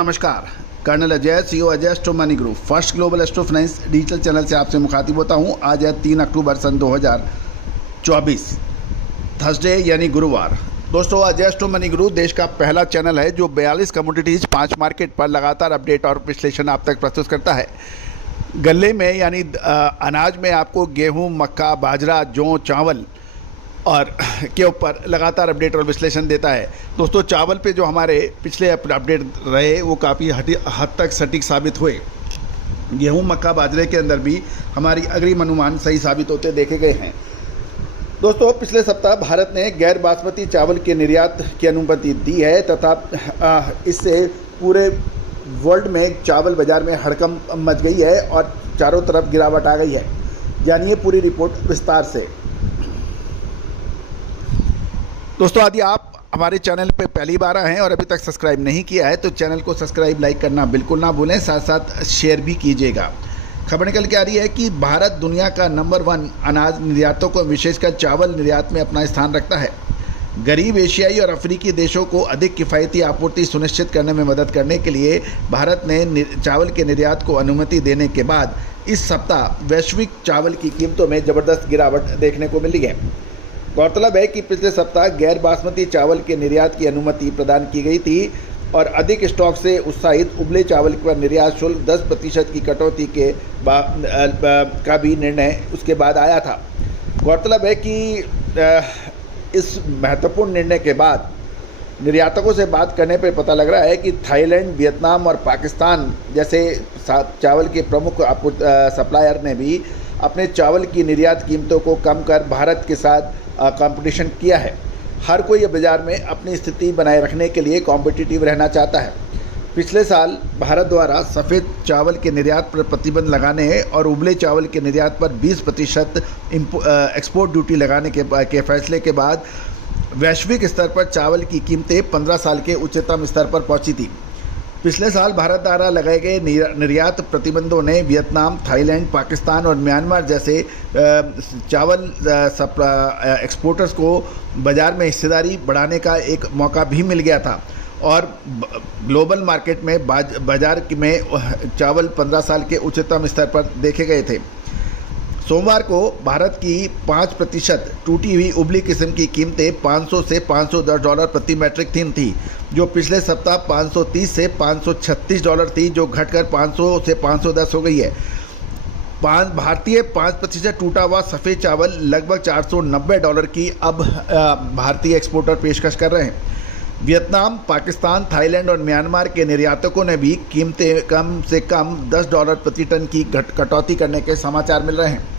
नमस्कार। Colonel Ajay, CEO Ajay astro money group, first global astro finance digital channel से आपसे मुखातिब होता हूं। आज है 3 अक्टूबर सन 2024, थर्सडे यानी गुरुवार। दोस्तों, अजय एस्ट्रो मनी ग्रुप देश का पहला चैनल है जो 42 कमोडिटीज़ 5 मार्केट पर लगातार अपडेट और विश्लेषण आप तक प्रस्तुत करता है। गले में यानी अनाज में आपको गेहूँ, मक्का, बाजरा, जौ, चावल और के ऊपर लगातार अपडेट और विश्लेषण देता है। दोस्तों, चावल पे जो हमारे पिछले अपडेट रहे वो काफ़ी हद तक सटीक साबित हुए। गेहूं, मक्का, बाजरे के अंदर भी हमारी अग्रिम अनुमान सही साबित होते देखे गए हैं। दोस्तों, पिछले सप्ताह भारत ने गैर बासमती चावल के निर्यात की अनुमति दी है तथा इससे पूरे वर्ल्ड में चावल बाजार में हड़कंप मच गई है और चारों तरफ गिरावट आ गई है। जानिए पूरी रिपोर्ट विस्तार से। दोस्तों, यदि आप हमारे चैनल पे पहली बार आए हैं और अभी तक सब्सक्राइब नहीं किया है तो चैनल को सब्सक्राइब, लाइक करना बिल्कुल ना भूलें, साथ साथ शेयर भी कीजिएगा। खबर निकल के आ रही है कि भारत दुनिया का नंबर 1 अनाज निर्यातकों, विशेषकर चावल निर्यात में अपना स्थान रखता है। गरीब एशियाई और अफ्रीकी देशों को अधिक किफ़ायती आपूर्ति सुनिश्चित करने में मदद करने के लिए भारत ने चावल के निर्यात को अनुमति देने के बाद इस सप्ताह वैश्विक चावल की कीमतों में ज़बरदस्त गिरावट देखने को मिली है। गौरतलब है कि पिछले सप्ताह गैर बासमती चावल के निर्यात की अनुमति प्रदान की गई थी और अधिक स्टॉक से उत्साहित उबले चावल पर निर्यात शुल्क 10% की कटौती का भी निर्णय उसके बाद आया था। गौरतलब है कि इस महत्वपूर्ण निर्णय के बाद निर्यातकों से बात करने पर पता लग रहा है कि थाईलैंड, वियतनाम और पाकिस्तान जैसे चावल के प्रमुख सप्लायर ने भी अपने चावल की निर्यात कीमतों को कम कर भारत के साथ कंपटीशन किया है। हर कोई बाज़ार में अपनी स्थिति बनाए रखने के लिए कॉम्पिटिटिव रहना चाहता है। पिछले साल भारत द्वारा सफ़ेद चावल के निर्यात पर प्रतिबंध लगाने और उबले चावल के निर्यात पर 20% एक्सपोर्ट ड्यूटी लगाने के फैसले के बाद वैश्विक स्तर पर चावल की कीमतें 15 साल के उच्चतम स्तर पर पहुंची थी। पिछले साल भारत द्वारा लगाए गए निर्यात प्रतिबंधों ने वियतनाम, थाईलैंड, पाकिस्तान और म्यांमार जैसे चावल एक्सपोर्टर्स को बाज़ार में हिस्सेदारी बढ़ाने का एक मौका भी मिल गया था और ग्लोबल मार्केट में बाज़ार में चावल 15 साल के उच्चतम स्तर पर देखे गए थे। सोमवार को भारत की 5% टूटी हुई उबली किस्म की कीमतें $500 से $510 प्रति मेट्रिक टन थी, जो पिछले सप्ताह $530 से $536 थी, जो घटकर $500 से $510 हो गई है। भारतीय 5% टूटा हुआ सफ़ेद चावल लगभग $490 की अब भारतीय एक्सपोर्टर पेशकश कर रहे हैं। वियतनाम, पाकिस्तान, थाईलैंड और म्यांमार के निर्यातकों ने भी कीमतें कम से कम $10 प्रति टन की कटौती करने के समाचार मिल रहे हैं।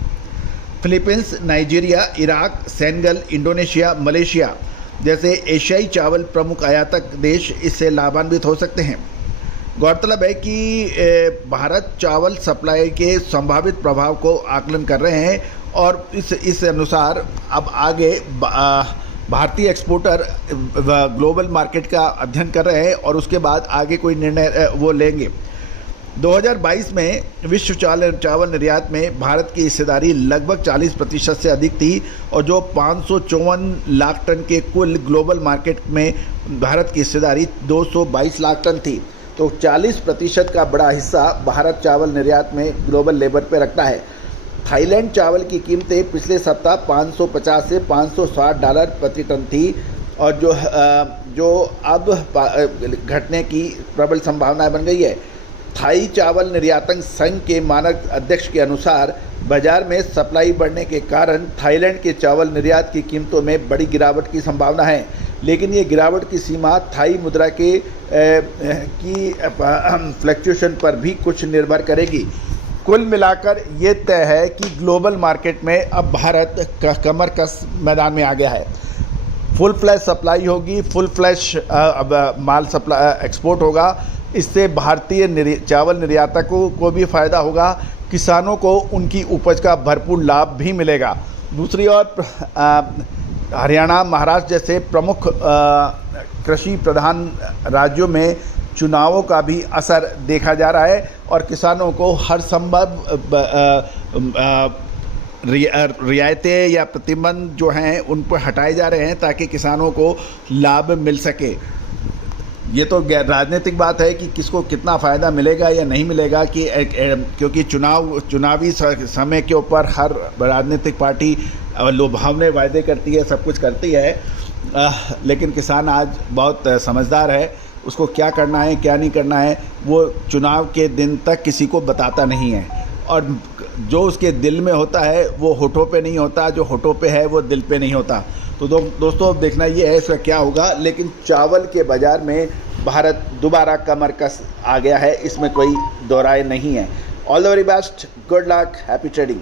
Philippines, Nigeria, Iraq, Senegal, Indonesia, Malaysia जैसे एशियाई चावल प्रमुख आयातक देश इससे लाभान्वित हो सकते हैं। गौरतलब है कि भारत चावल सप्लाई के संभावित प्रभाव को आकलन कर रहे हैं और इस अनुसार अब आगे भारतीय एक्सपोर्टर ग्लोबल मार्केट का अध्ययन कर रहे हैं और उसके बाद आगे कोई निर्णय वो लेंगे। 2022 में विश्व चावल निर्यात में भारत की हिस्सेदारी लगभग 40% से अधिक थी और जो 554 लाख टन के कुल ग्लोबल मार्केट में भारत की हिस्सेदारी 222 लाख टन थी। तो 40% का बड़ा हिस्सा भारत चावल निर्यात में ग्लोबल लेवल पर रखता है। थाईलैंड चावल की कीमतें पिछले सप्ताह $550 से $560 प्रति टन थी और जो अब घटने की प्रबल संभावना बन गई है। थाई चावल निर्यातक संघ के मानक अध्यक्ष के अनुसार बाजार में सप्लाई बढ़ने के कारण थाईलैंड के चावल निर्यात की कीमतों में बड़ी गिरावट की संभावना है, लेकिन ये गिरावट की सीमा थाई मुद्रा की फ्लक्चुएशन पर भी कुछ निर्भर करेगी। कुल मिलाकर ये तय है कि ग्लोबल मार्केट में अब भारत कमर कस मैदान में आ गया है। फुल फ्लैश सप्लाई होगी, फुल फ्लैश माल सप्लाई एक्सपोर्ट होगा। इससे भारतीय चावल निर्यातकों को भी फ़ायदा होगा, किसानों को उनकी उपज का भरपूर लाभ भी मिलेगा। दूसरी ओर हरियाणा, महाराष्ट्र जैसे प्रमुख कृषि प्रधान राज्यों में चुनावों का भी असर देखा जा रहा है और किसानों को हर संभव रियायतें या प्रतिबंध जो हैं उन पर हटाए जा रहे हैं ताकि किसानों को लाभ मिल सके। ये तो राजनीतिक बात है कि किसको कितना फ़ायदा मिलेगा या नहीं मिलेगा, कि क्योंकि चुनावी समय के ऊपर हर राजनीतिक पार्टी लुभावने वायदे करती है, सब कुछ करती है, लेकिन किसान आज बहुत समझदार है। उसको क्या करना है क्या नहीं करना है वो चुनाव के दिन तक किसी को बताता नहीं है, और जो उसके दिल में होता है वो होठों पे नहीं होता, जो होठों पे है वो दिल पे नहीं होता। तो दोस्तों अब देखना ये है इसका क्या होगा, लेकिन चावल के बाज़ार में भारत दोबारा कमर कस आ गया है, इसमें कोई दो राय नहीं है। All the very best, good luck, happy trading.